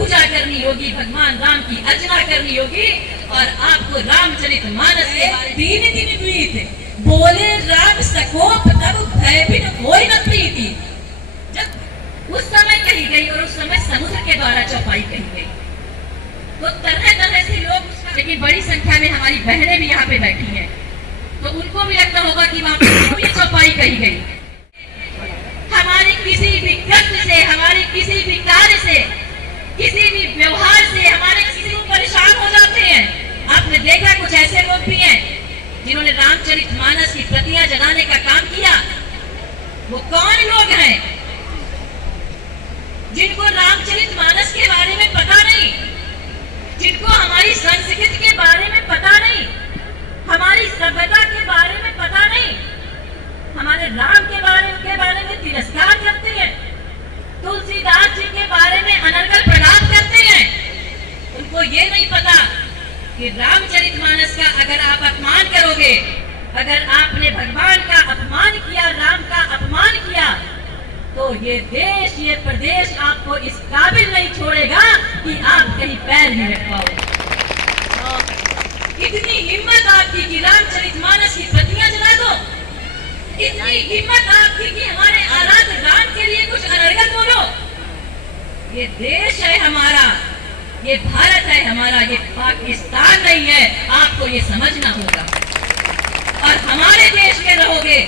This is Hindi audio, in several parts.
पूजा करनी होगी, भगवान राम की अर्चना करनी होगी और आपको रामचरितमानस के तीन दिन बीत बोले राम सकोप तब भयभीत होई न प्रीति। जब उस समय कही गई और उस समय समुद्र के द्वारा चौपाई कही गई तो तरह तरह से लोग, लेकिन बड़ी संख्या में हमारी बहनें भी यहाँ पे बैठी हैं तो उनको भी लगता होगा कि वहां पर ये चौपाई कही गई। हमारे किसी भी कृत्य से, हमारे किसी भी कार्य से, किसी भी व्यवहार से हमारे किसी को परेशान हो जाते हैं। आपने देखा कुछ ऐसे लोग भी हैं जिन्होंने रामचरितमानस की प्रतियां जलाने का काम किया। वो कौन लोग हैं? जिनको रामचरितमानस के बारे में पता नहीं, जिनको हमारी संस्कृति के बारे में पता नहीं, हमारी सभ्यता के बारे में पता नहीं, हमारे राम के बारे में तिरस्कार करते हैं, तुलसीदास जी के बारे में अनर्गल प्रलाप करते हैं। उनको ये नहीं पता कि रामचरितमानस का अगर आप अपमान करोगे, अगर आपने भगवान का अपमान किया, राम का अपमान किया, तो ये देश, ये प्रदेश आपको इस काबिल नहीं छोड़ेगा कि आप कहीं पैर भी रख पाओ। इतनी हिम्मत आपकी कि रामचरितमानस की प्रतियां जला दो, इतनी हिम्मत आपकी कि हमारे आराध्य राम के लिए कुछ अनर्गल बोलो। ये देश है हमारा, ये भारत है हमारा, ये पाकिस्तान नहीं है। आपको ये समझना होगा। और हमारे देश में रहोगे,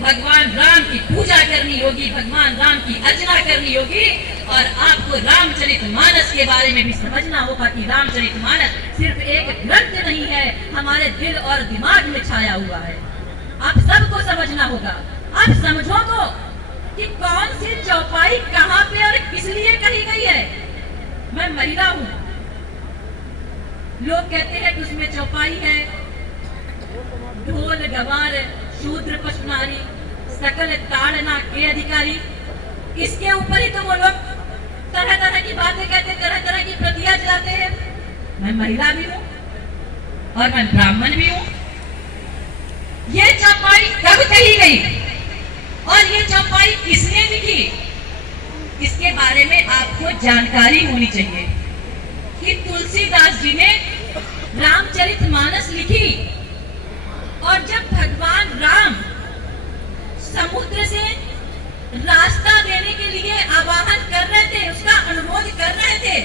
भगवान राम की पूजा करनी होगी, भगवान राम की अर्चना करनी होगी और आपको रामचरितमानस के बारे में भी समझना होगा कि रामचरितमानस सिर्फ एक ग्रंथ नहीं है, हमारे दिल और दिमाग में छाया हुआ है। आप सबको समझना होगा। आप समझो तो कि कौन सी चौपाई कहां पे और किस लिए कही गई है। मैं महिला हूं, लोग कहते हैं कि उसमें चौपाई है, ढोल गवार शूद्र पशु नारी सकल ताड़ना के अधिकारी। इसके ऊपर ही तो वो लोग तरह तरह की बातें कहते, तरह तरह की प्रतियां जलाते हैं। मैं महिला भी हूं और मैं ब्राह्मण भी हूं। ये चौपाई कब कही गई और ये चौपाई किसने लिखी, इसके बारे में आपको जानकारी होनी चाहिए कि तुलसीदास जी ने रामचरितमानस लिखी और जब भगवान राम समुद्र से रास्ता देने के लिए आवाहन कर रहे थे, उसका अनुरोध कर रहे थे,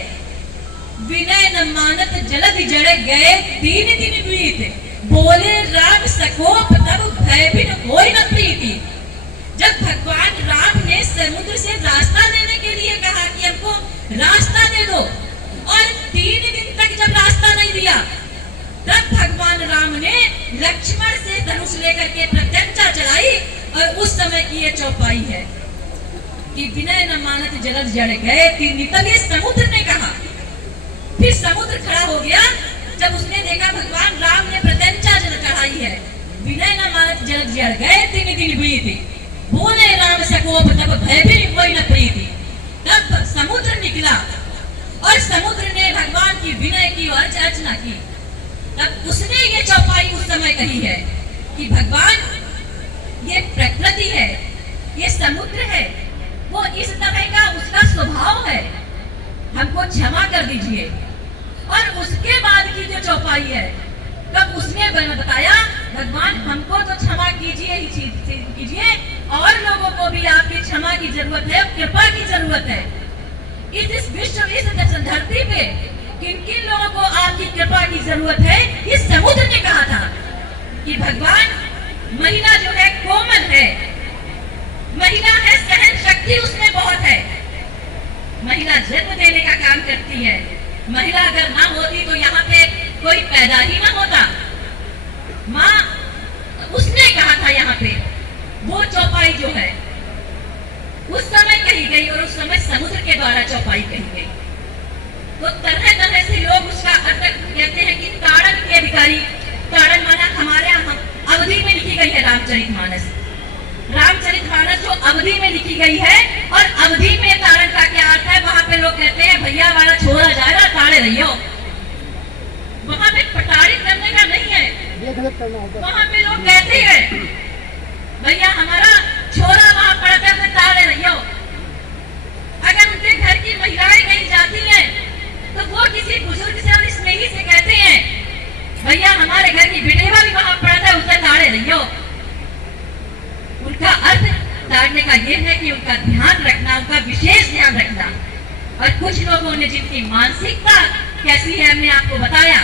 विनय न मानत जलद जड़ गए तीन दिन बीत बोले राम सकोप तब भयभीत होई न प्रीति। जब भगवान राम ने समुद्र से रास्ता देने के लिए कहा कि हमको रास्ता दे दो और 3 दिन तक जब रास्ता नहीं दिया, तब भगवान राम ने लक्ष्मण से धनुष लेकर के प्रत्यंचा चलाई और उस समय की ये चौपाई है कि विनय न मानत जलद जड़ गए तीन दिन तक। ये समुद्र ने कहा। फिर समुद्र खड़ा हो गया जब उसने देखा भगवान राम ने प्रत्यंचा चढ़ाई है, विनय न मानत जलद जड़ गए तीन दिन बीत बोले राम सकोप तब भयभीत होई न प्रीति। तब समुद्र निकला और समुद्र ने भगवान की विनय की और अर्चना की। तब उसने ये चौपाई उस समय कही है कि भगवान ये प्रकृति है, ये समुद्र है, वो इस तरह का उसका स्वभाव है, हमको क्षमा कर दीजिए। और उसके बाद की जो चौपाई है तब उसने बताया भगवान हमको तो क्षमा कीजिए ही कीजिए और लोगों को भी आपकी क्षमा की जरूरत है, कृपा की जरूरत है। इस विश्व, इस धरती पे किन किन लोगों को आपकी कृपा की जरूरत है, इस समुद्र ने कहा था कि भगवान महिला जो है कोमल है, महिला है, सहन शक्ति उसमें बहुत है, महिला जन्म देने का काम करती है। महिला अगर ना होती तो यहाँ पे कोई पैदा ही ना होता। माँ उसने कहा था यहाँ पे वो चौपाई जो है उस समय कही गई और उस समय समुद्र के द्वारा चौपाई कही गई। तो तरह तरह से लोग उसका अर्थ कहते हैं कि ताड़न के अधिकारी। ताड़न माना हमारे यहाँ अवधि में लिखी गई है रामचरितमानस। रामचरितमानस जो अवधि में लिखी गई है और अवधि में ताड़न का क्या अर्थ है, वहां पे लोग कहते हैं भैया वाला छोड़ा जाएगा ताड़े रहियो। वहां पे पटारी करने का नहीं है, वहां पे लोग कहते हैं भैया हमारा छोरा वहां पड़ता है ताड़े रहियो। अगर उनके घर की महिलाएं कहीं जाती हैं किसी बुजुर्ग से और स्नेही से कहते हैं भैया हमारे घर की बिटेवा भी वहां पड़ा था उससे ताड़े रहियो, उनका अर्थ ताड़ने का ये है कि उनका ध्यान रखना, उनका विशेष ध्यान रखना। और कुछ लोगों ने जिनकी मानसिकता कैसी है हमने आपको बताया,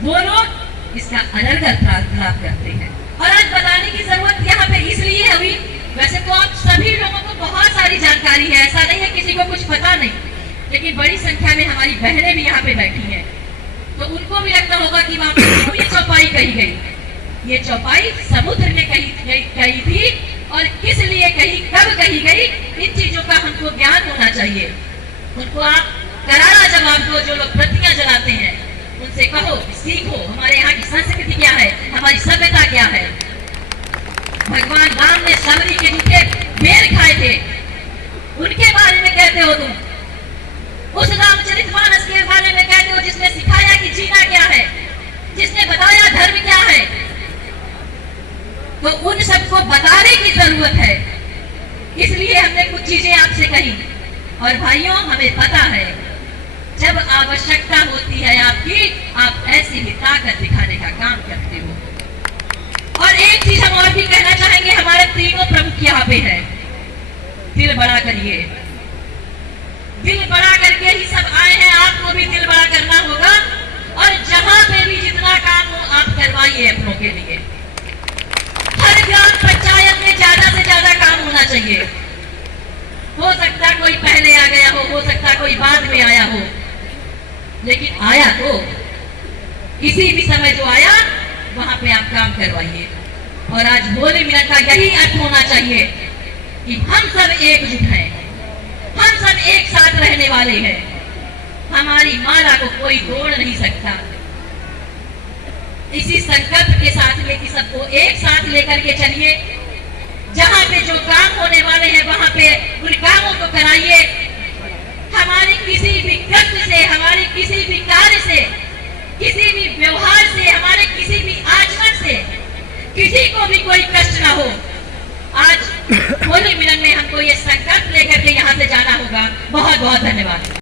वो लोग इसका अलग खराब करते हैं। और आज बताने की जरूरत यहाँ पे इसलिए हुई, वैसे तो आप सभी लोगों को बहुत सारी जानकारी है, ऐसा नहीं है किसी को कुछ पता नहीं, लेकिन बड़ी संख्या में हमारी बहनें भी यहाँ पे बैठी हैं, तो उनको भी लगता होगा कि वहां पर क्यों ये चौपाई कही गई। ये चौपाई समुद्र ने कही थी और किस लिए कही, कब कही गई, इन चीजों का हमको ज्ञान होना चाहिए। उनको आप करारा जवाब दो, जो लोग प्रतियां जलाते हैं उनसे कहो, सीखो हमारे यहाँ की संस्कृति क्या है, हमारी सभ्यता क्या है। भगवान राम ने सबरी के नीचे बेर खाए थे, उनके बारे में कहते हो तुम। उस रामचरितमानस के बारे में कहते हो जिसने सिखाया कि जीना क्या है, जिसने बताया धर्म क्या है। तो उन सबको बताने की जरूरत है, इसलिए हमने कुछ चीजें आपसे कही। और भाइयों हमें पता है जब आवश्यकता होती है आपकी, आप ऐसी ही ताकत दिखाने का काम करते हो। और एक चीज हम और भी कहना चाहेंगे, हमारे तीनों प्रमुख यहाँ पे है, दिल बड़ा करिए। दिल बड़ा करके ही सब आए हैं, आपको भी दिल बड़ा करना होगा। और जहां पे भी जितना काम हो आप करवाइए अपनों के लिए। हर ग्राम पंचायत में ज्यादा से ज्यादा काम होना चाहिए। हो सकता कोई पहले आ गया हो सकता कोई बाद में आया हो, लेकिन आया तो किसी भी समय जो आया वहां पे आप काम करवाइए। और आज होली मिलन का यही अर्थ होना चाहिए कि हम सब एकजुट हैं, हम सब एक साथ रहने वाले हैं। हमारी माला को कोई तोड़ नहीं सकता। इसी संकल्प के साथ में कि सबको एक साथ लेकर के चलिए। जहां पे जो काम होने वाले हैं वहां पे उन कामों को कराइए। हमारे किसी भी कृत्य से, हमारे किसी भी कार्य से, किसी भी व्यवहार से, हमारे किसी भी आचरण से किसी को भी कोई कष्ट ना हो। आज होली मिलन में हमको ये संकल्प लेकर के यहाँ से जाना होगा। बहुत बहुत धन्यवाद।